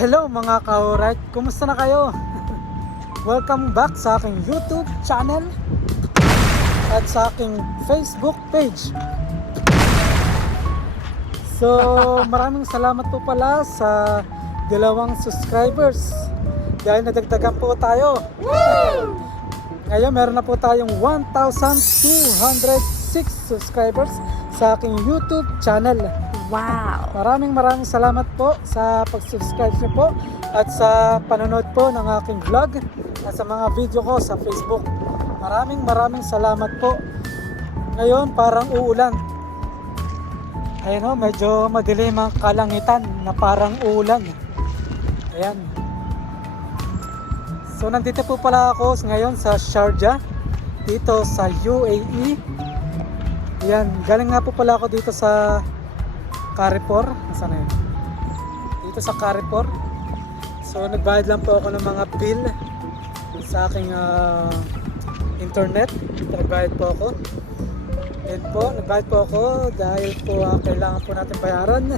Hello mga ka-alright, kumusta na kayo? Welcome back sa aking YouTube channel at sa aking Facebook page. So maraming salamat po pala sa 2 subscribers dahil nadagdagan po tayo. Ngayon meron na po tayong 1,206 subscribers sa aking YouTube channel. Wow! Maraming salamat po sa pag-subscribe niyo po at sa panonood po ng aking vlog at sa mga video ko sa Facebook. Maraming salamat po. Ngayon parang uulan. Ayan o, medyo madilim ang kalangitan na parang uulan. Ayan. So nandito po pala ako ngayon sa Sharjah, dito sa UAE. Ayan, galing nga po pala ako dito sa Carrefour. Nasaan na yun? Dito sa Carrefour. So nagbayad lang po ako ng mga bill sa aking internet. Nagbayad po ako. And po, nagbayad po ako dahil po kailangan po natin bayaran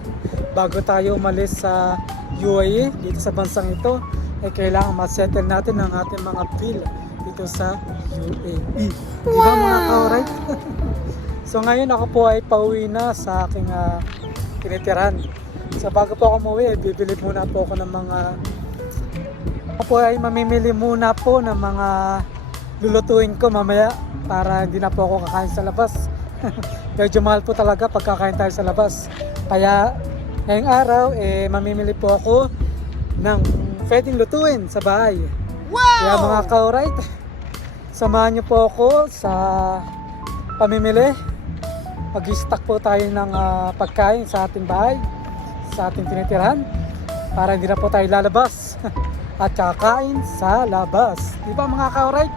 bago tayo umalis sa UAE. Dito sa bansang ito kailangan ma-settle natin ang ating mga bill dito sa UAE. Diba mga ka-alright? So ngayon ako po ay pauwi na sa aking tinitirahan. So bago po ako umuwi, bibili muna po ako ng mga mamimili muna po ng mga lulutuin ko mamaya para hindi na po ako kakain sa labas. Medyo mahal po talaga pag kakain tayo sa labas. Kaya ngayong araw mamimili po ako ng pwedeng lutuin sa bahay. Wow! Kaya mga ka-alright, samahan niyo po ako sa pamimili. Mag-stock po tayo ng pagkain sa ating bahay, sa ating tinitirahan, para hindi na po tayo lalabas at kakain sa labas. Di ba mga ka-alright?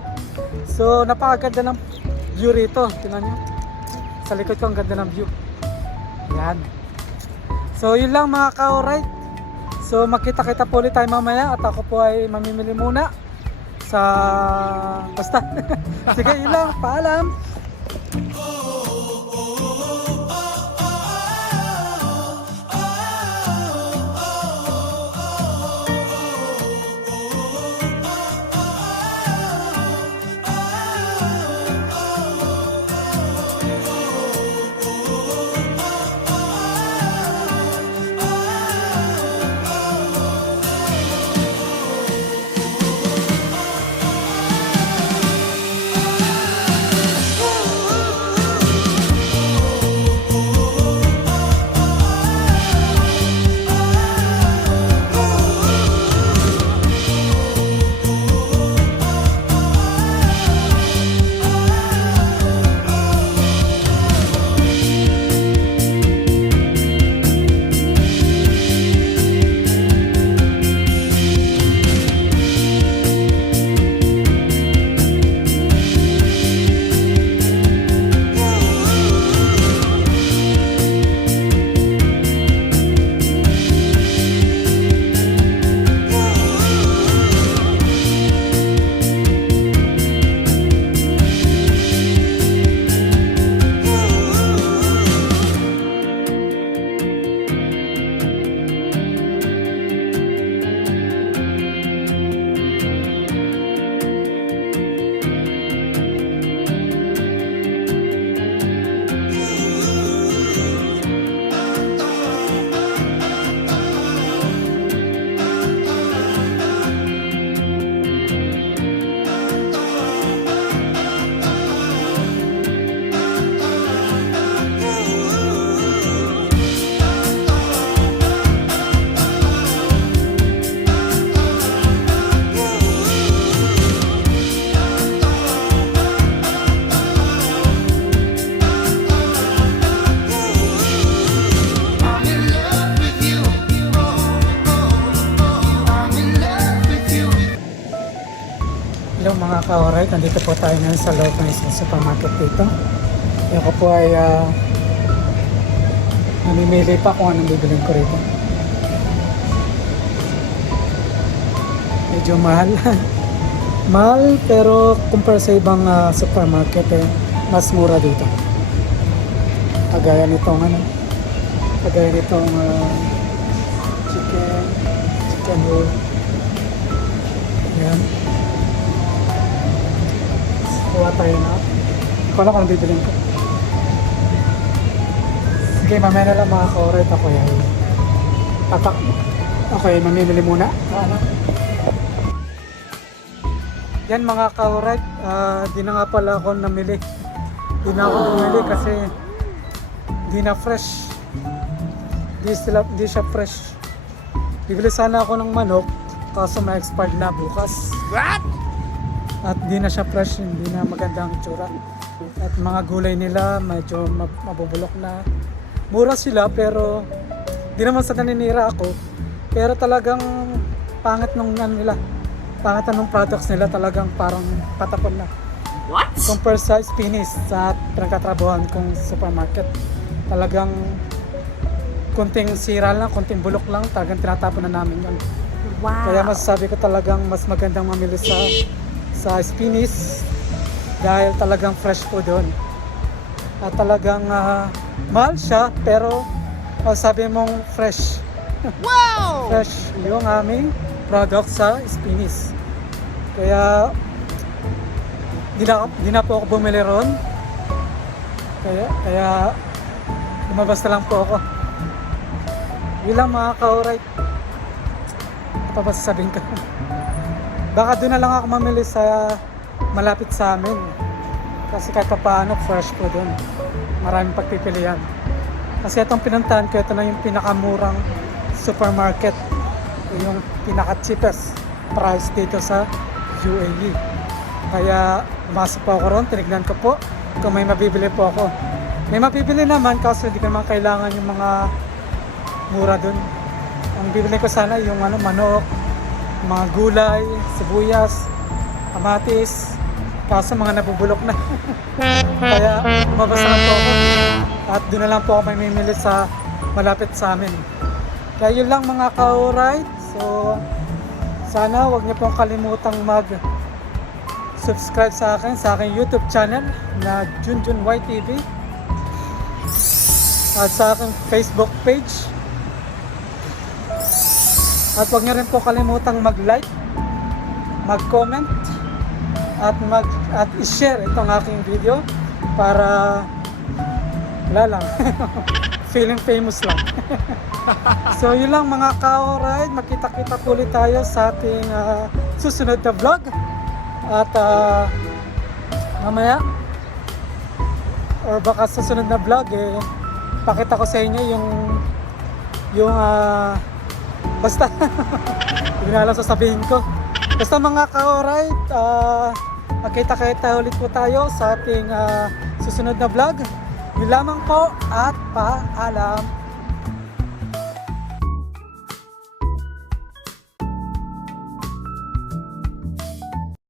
So napakaganda ng view rito. Tingnan nyo. Sa likod ko ang ganda ng view. Yan. So yun lang mga ka-alright. So makita-kita po ulit tayo mamaya at ako po ay mamimili muna sa basta. Sige, yun lang. Paalam. Hello mga ka-alright, nandito po tayo ngayon sa loob ng isang supermarket dito. Ako po ay namimili pa kung anong bibilin ko rito. Medyo mahal. Mahal pero compare sa ibang supermarket mas mura dito. Kagaya nitong chicken Ayan, oh. Ayan. Kuha tayo na. Hindi ko alam kung anong bibilin ko. Sige, mamaya na lang mga ka-alright ako yan. Tatak. Okay, mamimili muna. Ano? Yan mga ka-alright, di na nga pala ako namili. Di na ako bumili kasi di na fresh. Di siya fresh. Bibili sana ako ng manok, kaso may expired na bukas. What? At di na siya fresh, hindi na magandang itsura. At mga gulay nila medyo mabubulok na. Mura sila pero di naman sa naninira ako. Pero talagang pangit nung ano nila. Pangit nung products nila, talagang parang patapon na. What? Compare sa Spinach sa pinagtatrabahan kong supermarket. Talagang konting sira lang, konting bulok lang, talagang tinatapon na namin yun. Wow. Kaya masasabi ko talagang mas magandang mamili sa Spinach dahil talagang fresh po doon. At talagang mahal siya pero sabi mong fresh. Wow! Fresh yung aming product sa Spinach. Kaya di na po ako bumili ron. Kaya lumabas na lang po ako. Yun lang mga ka-alright. Ano pa ba sasabihin ko? Baka doon na lang ako mamili sa malapit sa amin. Kasi kahit pa paano fresh po doon. Maraming pagpipilian. Kasi itong pinuntahan ko, ito na yung pinakamurang supermarket. Yung pinaka-cheapest price dito sa UAE. Kaya umasok po ako ron, tinignan ko po kung may mabibili po ako. May mabibili naman kasi hindi ko naman kailangan yung mga mura dun. Ang bibili ko sana yung manok, mga gulay, sibuyas, kamatis, kaso mga nabubulok na. Kaya lumabas na lang po ako at doon na lang po ako may mimili sa malapit sa amin. Kaya yun lang mga ka-alright. So sana wag niyo pong kalimutang subscribe sa aking YouTube channel na Junjun YTV at sa aking Facebook page. At wag niyo rin po kalimutang mag-like, mag-comment at i-share itong aking video para wala lang feeling famous lang. So yun lang mga ka-alright, makita-kita po ulit tayo sa ating susunod na vlog. At mamaya or baka sa susunod na vlog pakita ko sa inyo yung basta hindi na alam sasabihin ko. Basta mga ka-alright, magkita-kita ulit po tayo sa ating susunod na vlog. Yun lamang po at paalam.